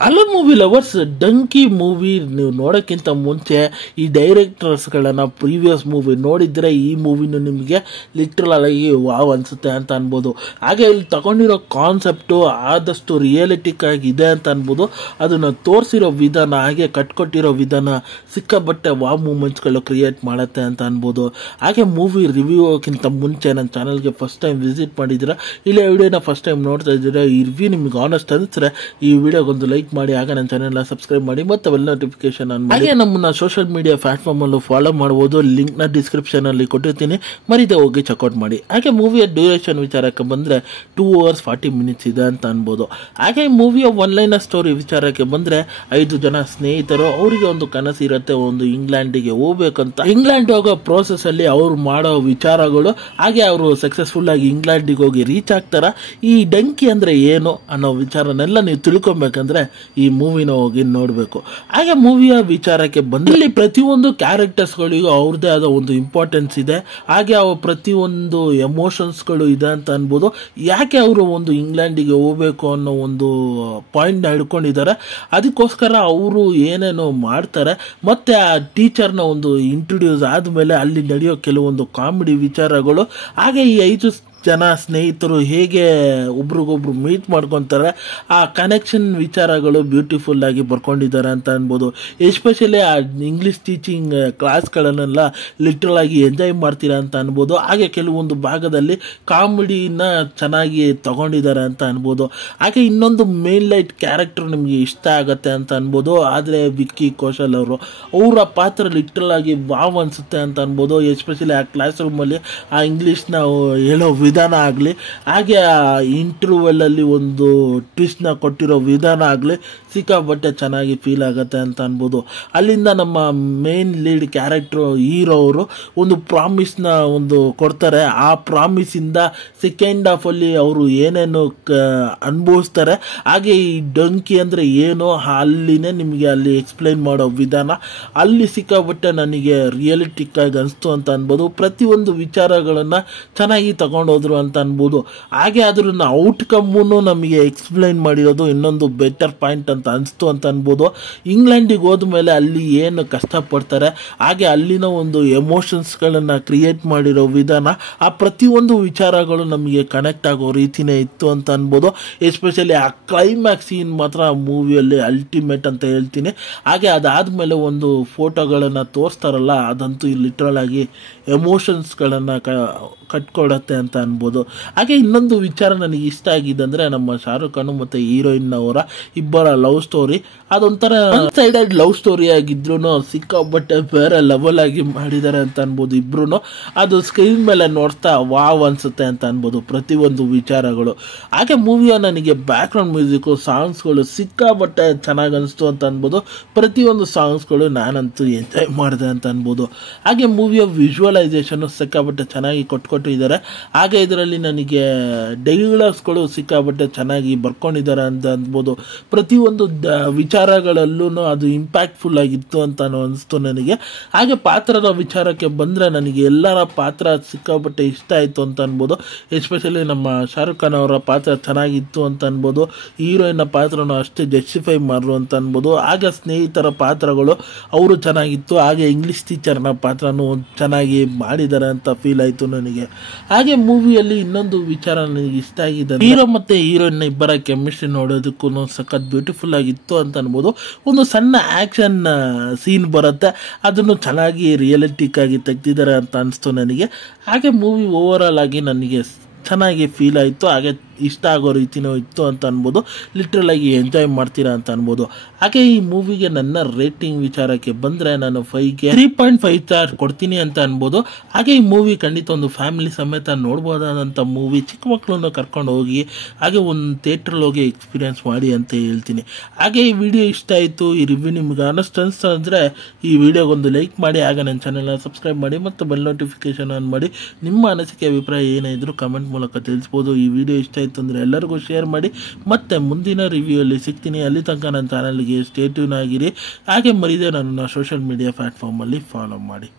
Hello movie lovers, Dunki movie ನೀವು ನೋಡೋಕ್ಕಿಂತ ಮುಂಚೆ ಈ ಡೈರೆಕ್ಟರ್ಸ್ಗಳನ್ನ ಪ್ರೀವಿಯಸ್ ಮೂವಿ ನೋಡಿದ್ರೆ ಈ ಮೂವಿನೂ ನಿಮಗೆ ಲಿಟ್ರಲ್ ಆಗಿ ವಾವ್ ಅನ್ಸುತ್ತೆ ಅಂತ ಅನ್ಬೋದು. ಹಾಗೆ ಇಲ್ಲಿ ತಗೊಂಡಿರೋ ಕಾನ್ಸೆಪ್ಟು ಆದಷ್ಟು ರಿಯಲಿಟಿಕ್ ಆಗಿದೆ ಅಂತ ಅನ್ಬೋದು. ಅದನ್ನು ತೋರಿಸಿರೋ ವಿಧಾನ, ಹಾಗೆ ಕಟ್ಕೊಟ್ಟಿರೋ ವಿಧಾನ ಸಿಕ್ಕಾಬಟ್ಟೆ ವಾವ್ ಮೂಮೆಂಟ್ಸ್ಗಳು ಕ್ರಿಯೇಟ್ ಮಾಡುತ್ತೆ ಅಂತ ಅನ್ಬೋದು. ಹಾಗೆ ಮೂವಿ ರಿವ್ಯೂಕ್ಕಿಂತ ಮುಂಚೆ ನನ್ನ ಚಾನಲ್ಗೆ ಫಸ್ಟ್ ಟೈಮ್ ವಿಸಿಟ್ ಮಾಡಿದ್ರೆ, ಇಲ್ಲ ವಿಡಿಯೋನ ಫಸ್ಟ್ ಟೈಮ್ ನೋಡ್ತಾ ಇದ್ದೀರಾ, ಈ ರಿವ್ಯೂ ನಿಮ್ಗೆ ಆನೆಸ್ಟ್ ಅನಿಸಿದ್ರೆ ಈ ವಿಡಿಯೋಗೊಂದು ಲೈಕ್ ಮಾಡಿ, ಆಗ ನನ್ನ ಚಾನೆಲ್ ಸಬ್ಸ್ಕ್ರೈಬ್ ಮಾಡಿ ಮತ್ತು ಬೆಲ್ ನೋಟಿಫಿಕೇಶನ್ ಆನ್ ಮಾಡಿ. ಹಾಗೆ ನಮ್ಮನ್ನ ಸೋಷಿಯಲ್ ಮೀಡಿಯಾ ಪ್ಲಾಟ್ಫಾರ್ಮ್ ಅಲ್ಲೂ ಫಾಲೋ ಮಾಡಬಹುದು. ಲಿಂಕ್ ನ ಡಿಸ್ಕ್ರಿಪ್ಷನ್ ಅಲ್ಲಿ ಕೊಟ್ಟಿರ್ತೀನಿ, ಮರಿದೆ ಹೋಗಿ ಚೆಕ್ಔಟ್ ಮಾಡಿ. ಹಾಗೆ ಮೂವಿಯ ಡ್ಯೂರೇಷನ್ ವಿಚಾರಕ್ಕೆ ಬಂದ್ರೆ 2 hours 40 minutes ಇದೆ ಅಂತ ಅನ್ಬೋದು. ಹಾಗೆ ಮೂವಿಯ ಒನ್ಲೈನರ್ ಸ್ಟೋರಿ ವಿಚಾರಕ್ಕೆ ಬಂದ್ರೆ 5 ಜನ ಸ್ನೇಹಿತರು, ಅವರಿಗೆ ಒಂದು ಕನಸು ಇರುತ್ತೆ, ಒಂದು ಇಂಗ್ಲೆಂಡಿಗೆ ಹೋಗ್ಬೇಕಂತ. ಇಂಗ್ಲೆಂಡ್ ಹೋಗೋ ಪ್ರೋಸೆಸ್ ಅಲ್ಲಿ ಅವ್ರು ಮಾಡೋ ವಿಚಾರಗಳು, ಹಾಗೆ ಅವರು ಸಕ್ಸಸ್ಫುಲ್ ಆಗಿ ಇಂಗ್ಲೆಂಡಿಗೆ ಹೋಗಿ ರೀಚ್ ಆಗ್ತಾರ. ಈ ಡಂಕಿ ಅಂದ್ರೆ ಏನು ಅನ್ನೋ ವಿಚಾರನೆಲ್ಲ ನೀವು ತಿಳ್ಕೊಬೇಕಂದ್ರೆ ಈ ಮೂವಿನ ಹೋಗಿ ನೋಡಬೇಕು. ಹಾಗೆ ಮೂವಿಯ ವಿಚಾರಕ್ಕೆ ಬಂದ ಇಲ್ಲಿ ಪ್ರತಿಯೊಂದು ಕ್ಯಾರೆಕ್ಟರ್ಸ್ಗಳಿಗೂ ಅವ್ರದೇ ಆದ ಒಂದು ಇಂಪಾರ್ಟೆನ್ಸ್ ಇದೆ. ಹಾಗೆ ಅವು ಪ್ರತಿಯೊಂದು ಎಮೋಷನ್ಸ್ಗಳು ಇದೆ ಅಂತ ಅನ್ಬೋದು. ಯಾಕೆ ಅವರು ಒಂದು ಇಂಗ್ಲೆಂಡಿಗೆ ಹೋಗ್ಬೇಕು ಅನ್ನೋ ಒಂದು ಪಾಯಿಂಟ್ ನ ಹಿಡ್ಕೊಂಡಿದ್ದಾರೆ, ಅದಕ್ಕೋಸ್ಕರ ಅವರು ಏನೇನೋ ಮಾಡ್ತಾರೆ. ಮತ್ತೆ ಆ ಟೀಚರ್ನ ಒಂದು ಇಂಟ್ರೊಡ್ಯೂಸ್ ಆದ್ಮೇಲೆ ಅಲ್ಲಿ ನಡೆಯೋ ಕೆಲವೊಂದು ಕಾಮಿಡಿ ವಿಚಾರಗಳು, ಹಾಗೆ ಈ 5 ಜನ ಸ್ನೇಹಿತರು ಹೇಗೆ ಒಬ್ರಿಗೊಬ್ರು ಮೀಟ್ ಮಾಡ್ಕೊತಾರೆ, ಆ ಕನೆಕ್ಷನ್ ವಿಚಾರಗಳು ಬ್ಯೂಟಿಫುಲ್ ಆಗಿ ಬರ್ಕೊಂಡಿದ್ದಾರೆ ಅಂತ ಅನ್ಬೋದು. ಎಸ್ಪೆಷಲಿ ಆ ಇಂಗ್ಲಿಷ್ ಟೀಚಿಂಗ್ ಕ್ಲಾಸ್ಗಳನ್ನೆಲ್ಲ ಲಿಟ್ರಲ್ ಆಗಿ ಎಂಜಾಯ್ ಮಾಡ್ತೀರಾ ಅಂತ ಅನ್ಬೋದು. ಹಾಗೆ ಕೆಲವೊಂದು ಭಾಗದಲ್ಲಿ ಕಾಮಿಡಿನ ಚೆನ್ನಾಗಿ ತಗೊಂಡಿದ್ದಾರೆ ಅಂತ ಅನ್ಬೋದು. ಹಾಗೆ ಇನ್ನೊಂದು ಮೇನ್ ಲೈಟ್ ಕ್ಯಾರೆಕ್ಟರ್ ನಿಮಗೆ ಇಷ್ಟ ಆಗತ್ತೆ ಅಂತ ಅನ್ಬೋದು. ಆದರೆ ವಿಕ್ಕಿ ಕೌಶಲ್ ಅವರ ಪಾತ್ರ ಲಿಟ್ರಲ್ ಆಗಿ ವಾವ್ ಅನ್ಸುತ್ತೆ ಅಂತ ಅನ್ಬೋದು. ಎಸ್ಪೆಷಲಿ ಆ ಕ್ಲಾಸ್ ರೂಮಲ್ಲಿ ಆ ಇಂಗ್ಲಿಷ್ನ ಹೇಳೋ ವಿಧಾನ ಆಗಲಿ, ಹಾಗೆ ಆ ಇಂಟರ್ವಲ್ ಅಲ್ಲಿ ಒಂದು ಟ್ವಿಸ್ಟ್ ನ ಕೊಟ್ಟಿರೋ ವಿಧಾನ ಆಗಲಿ ಸಿಕ್ಕಾಬಟ್ಟೆ ಚೆನ್ನಾಗಿ ಫೀಲ್ ಆಗತ್ತೆ ಅಂತ ಅನ್ಬೋದು. ಅಲ್ಲಿಂದ ನಮ್ಮ ಮೇನ್ ಲೀಡ್ ಕ್ಯಾರೆಕ್ಟರ್ ಹೀರೋ ಅವರು ಒಂದು ಪ್ರಾಮಿಸ್ ನ ಒಂದು ಕೊಡ್ತಾರೆ. ಆ ಪ್ರಾಮಿಸ್ ಇಂದ ಸೆಕೆಂಡ್ ಹಾಫ್ ಅಲ್ಲಿ ಅವರು ಏನೇನು ಅನುಭವಿಸ್ತಾರೆ, ಹಾಗೆ ಈ ಡಂಕಿ ಅಂದ್ರೆ ಏನು ಅಲ್ಲಿನೇ ನಿಮಗೆ ಅಲ್ಲಿ ಎಕ್ಸ್ಪ್ಲೈನ್ ಮಾಡೋ ವಿಧಾನ ಅಲ್ಲಿ ಸಿಕ್ಕಾಬಟ್ಟೆ ನನಗೆ ರಿಯಲಿಟಿಕ್ ಆಗಿ ಅನಿಸ್ತು ಅಂತ ಅನ್ಬೋದು. ಪ್ರತಿಯೊಂದು ವಿಚಾರಗಳನ್ನ ಚೆನ್ನಾಗಿ ತಗೊಂಡೋದ್ರು ಅಂತ ಅನ್ಬೋದು. ಹಾಗೆ ಅದ್ರನ್ನ ಔಟ್ಕಮ್ ನಮಗೆ ಎಕ್ಸ್ಪ್ಲೈನ್ ಮಾಡಿರೋದು ಇನ್ನೊಂದು ಬೆಟರ್ ಪಾಯಿಂಟ್ ಅಂತ ಅನಿಸ್ತು ಅಂತ ಅನ್ಬೋದು. ಇಂಗ್ಲೆಂಡಿಗೆ ಹೋದ್ಮೇಲೆ ಅಲ್ಲಿ ಏನು ಕಷ್ಟಪಡ್ತಾರೆ, ಹಾಗೆ ಅಲ್ಲಿನ ಒಂದು ಎಮೋಷನ್ಸ್ ಗಳನ್ನ ಕ್ರಿಯೇಟ್ ಮಾಡಿರೋ ವಿಧಾನ, ಆ ಪ್ರತಿಯೊಂದು ವಿಚಾರಗಳು ನಮಗೆ ಕನೆಕ್ಟ್ ಆಗೋ ರೀತಿನೇ ಇತ್ತು ಅಂತ ಅನ್ಬೋದು. ಎಸ್ಪೆಷಲಿ ಆ ಕ್ಲೈಮ್ಯಾಕ್ಸ್ ಸೀನ್ ಮಾತ್ರ ಮೂವಿಯಲ್ಲಿ ಅಲ್ಟಿಮೇಟ್ ಅಂತ ಹೇಳ್ತೀನಿ. ಹಾಗೆ ಅದಾದ್ಮೇಲೆ ಒಂದು ಫೋಟೋಗಳನ್ನ ತೋರಿಸ್ತಾರಲ್ಲ, ಅದಂತೂ ಲಿಟ್ರಲ್ ಆಗಿ ಎಮೋಷನ್ಸ್ ಗಳನ್ನ ಕಟ್ಕೊಡತ್ತೆ ಅಂತ ಅನ್ಬೋದು. ಹಾಗೆ ಇನ್ನೊಂದು ವಿಚಾರ ನನಗೆ ಇಷ್ಟ ಆಗಿದೆ ಅಂದ್ರೆ ನಮ್ಮ ಶಾರುಖ್ ಖಾನ್ ಮತ್ತೆ ಹೀರೋಯಿನ್ ಅವರ ಇಬ್ಬರ ಲವ್ ಸ್ಟೋರಿ. ಅದೊಂಥರ ಒನ್ ಸೈಡೆಡ್ ಲವ್ ಸ್ಟೋರಿ ಆಗಿದ್ರು ಸಿಕ್ಕಾಬಟ್ಟೆ ಬೇರೆ ಲೆವೆಲ್ ಆಗಿ ಮಾಡಿದ್ದಾರೆ ಅಂತ ಅನ್ಬೋದು ಇಬ್ರು. ಅದು ಸ್ಕ್ರೀನ್ ಮೇಲೆ ನೋಡ್ತಾ ವಾವ್ ಅನ್ಸುತ್ತೆ ಅಂತ ಅನ್ಬೋದು ಪ್ರತಿಯೊಂದು ವಿಚಾರಗಳು. ಹಾಗೆ ಮೂವಿಯ ನನಗೆ ಬ್ಯಾಕ್ ಗ್ರೌಂಡ್ ಮ್ಯೂಸಿಕ್, ಸಾಂಗ್ಸ್ಗಳು ಸಿಕ್ಕಾಬಟ್ಟೆ ಚೆನ್ನಾಗಿ ಅನಿಸ್ತು ಅಂತ ಅನ್ಬೋದು. ಪ್ರತಿಯೊಂದು ಸಾಂಗ್ಸ್ಗಳು ನಾನಂತೂ ಎಂಜಾಯ್ ಮಾಡಿದೆ ಅಂತ ಅನ್ಬೋದು. ಹಾಗೆ ಮೂವಿಯ ವಿಜುವಲೈಸೇಷನ್ ಸಿಕ್ಕಾಬಟ್ಟೆ ಚೆನ್ನಾಗಿ ಕೊಟ್ಟಿದ್ದಾರೆ. ಹಾಗೆ ಇದರಲ್ಲಿ ನನಗೆ ಡೈಲಾಗ್ಸ್ಗಳು ಸಿಕ್ಕಾಬಟ್ಟೆ ಚೆನ್ನಾಗಿ ಬರ್ಕೊಂಡಿದ್ದಾರೆ ಅಂತ ಅನ್ಬೋದು. ಪ್ರತಿಯೊಂದು ವಿಚಾರಗಳಲ್ಲೂ ಅದು ಇಂಪ್ಯಾಕ್ಟ್ಫುಲ್ ಆಗಿತ್ತು ಅಂತ ಅನಿಸ್ತು ನನಗೆ. ಹಾಗೆ ಪಾತ್ರದ ವಿಚಾರಕ್ಕೆ ಬಂದ್ರೆ ನನಗೆ ಎಲ್ಲರ ಪಾತ್ರ ಸಿಕ್ಕಾಬಟ್ಟೆ ಇಷ್ಟ ಆಯ್ತು ಅಂತ ಅನ್ಬೋದು. ಎಸ್ಪೆಷಲಿ ನಮ್ಮ ಶಾರುಖ್ ಖಾನ್ ಅವರ ಪಾತ್ರ ಚೆನ್ನಾಗಿತ್ತು ಅಂತ ಅನ್ಬೋದು. ಹೀರೋಯಿನ್ ಪಾತ್ರನೂ ಅಷ್ಟೇ ಜಸ್ಟಿಫೈ ಮಾಡ್ರು ಅಂತ ಅನ್ಬೋದು. ಹಾಗೆ ಸ್ನೇಹಿತರ ಪಾತ್ರಗಳು ಅವರು ಚೆನ್ನಾಗಿತ್ತು. ಹಾಗೆ ಇಂಗ್ಲಿಷ್ ಟೀಚರ್ನ ಪಾತ್ರನೂ ಚೆನ್ನಾಗಿ ಮಾಡಿದ್ದಾರೆ ಅಂತ ಫೀಲ್ ಆಯ್ತು ನನಗೆ. ಹಾಗೆ ಮೂವಿಯಲ್ಲಿ ಇನ್ನೊಂದು ವಿಚಾರ ನನಗೆ ಇಷ್ಟ ಆಗಿದೆ, ಹೀರೋ ಮತ್ತೆ ಹೀರೋಯಿನ್ ಇಬ್ಬರ ಕೆಮಿಸ್ಟ್ರಿ ನೋಡೋದಕ್ಕೂ ಸಖತ್ ಬ್ಯೂಟಿಫುಲ್ ಆಗಿತ್ತು ಅಂತ ಅನ್ಬೋದು. ಒಂದು ಸಣ್ಣ ಆಕ್ಷನ್ ಸೀನ್ ಬರುತ್ತೆ, ಅದನ್ನು ಚೆನ್ನಾಗಿ ರಿಯಲಿಟಿಕ್ ಆಗಿ ತೆಗ್ದಿದ್ದಾರೆ ಅಂತ ಅನಿಸ್ತು ನನಗೆ. ಹಾಗೆ ಮೂವಿ ಓವರ್ ಆಲ್ ಆಗಿ ನನಗೆ ಚೆನ್ನಾಗಿ ಫೀಲ್ ಆಯಿತು. ಹಾಗೆ ಇಷ್ಟ ಆಗೋ ರೀತಿನೂ ಇತ್ತು ಅಂತ ಅನ್ಬೋದು. ಲಿಟ್ರಲ್ ಆಗಿ ಎಂಜಾಯ್ ಮಾಡ್ತೀರಾ ಅಂತ ಅನ್ಬೋದು. ಹಾಗೆ ಈ ಮೂವಿಗೆ ನನ್ನ ರೇಟಿಂಗ್ ವಿಚಾರಕ್ಕೆ ಬಂದ್ರೆ ನಾನು 5ಗೆ 3.5 ಸ್ಟಾರ್ ಕೊಡ್ತೀನಿ ಅಂತ ಅನ್ಬೋದು. ಹಾಗೆ ಈ ಮೂವಿ ಖಂಡಿತ ಒಂದು ಫ್ಯಾಮಿಲಿ ಸಮೇತ ನೋಡ್ಬೋದಾದಂಥ ಮೂವಿ. ಚಿಕ್ಕ ಮಕ್ಕಳನ್ನು ಕರ್ಕೊಂಡು ಹೋಗಿ ಹಾಗೆ ಒಂದು ಥಿಯೇಟ್ರಲ್ಲಿ ಹೋಗಿ ಎಕ್ಸ್ಪೀರಿಯನ್ಸ್ ಮಾಡಿ ಅಂತ ಹೇಳ್ತೀನಿ. ಹಾಗೆ ಈ ವಿಡಿಯೋ ಇಷ್ಟ ಆಯಿತು, ಈ ರಿವ್ಯೂ ನಿಮ್ಗೆ ಅನಿಸ್ತು ಅಂದರೆ ಈ ವಿಡಿಯೋಗೊಂದು ಲೈಕ್ ಮಾಡಿ, ಹಾಗೆ ನನ್ನ ಚಾನೆಲ್ನ ಸಬ್ಸ್ಕ್ರೈಬ್ ಮಾಡಿ ಮತ್ತು ಬೆಲ್ ನೋಟಿಫಿಕೇಶನ್ ಆನ್ ಮಾಡಿ. ನಿಮ್ಮ ಅನಿಸಿಕೆ ಅಭಿಪ್ರಾಯ ಏನೇ ಇದ್ರೂ ಕಮೆಂಟ್ ಮೂಲಕ ತಿಳಿಸ್ಬೋದು. ಈ ವಿಡಿಯೋ ಇಷ್ಟ ಆಯಿತು ಅಂದರೆ ಎಲ್ಲರಿಗೂ ಶೇರ್ ಮಾಡಿ. ಮತ್ತೆ ಮುಂದಿನ ರಿವ್ಯೂ ಅಲ್ಲಿ ಸಿಗ್ತೀನಿ. ಅಲ್ಲಿ ತನಕ ನನ್ನ ಚಾನಲ್ಗೆ ಸ್ಟೇ ಟ್ಯೂನ್ ಆಗಿರಿ. ಹಾಗೆ ಮರಿದೆ ನನ್ನ ಸೋಷಿಯಲ್ ಮೀಡಿಯಾ ಪ್ಲಾಟ್ಫಾರ್ಮ್ ಅಲ್ಲಿ ಫಾಲೋ ಮಾಡಿ.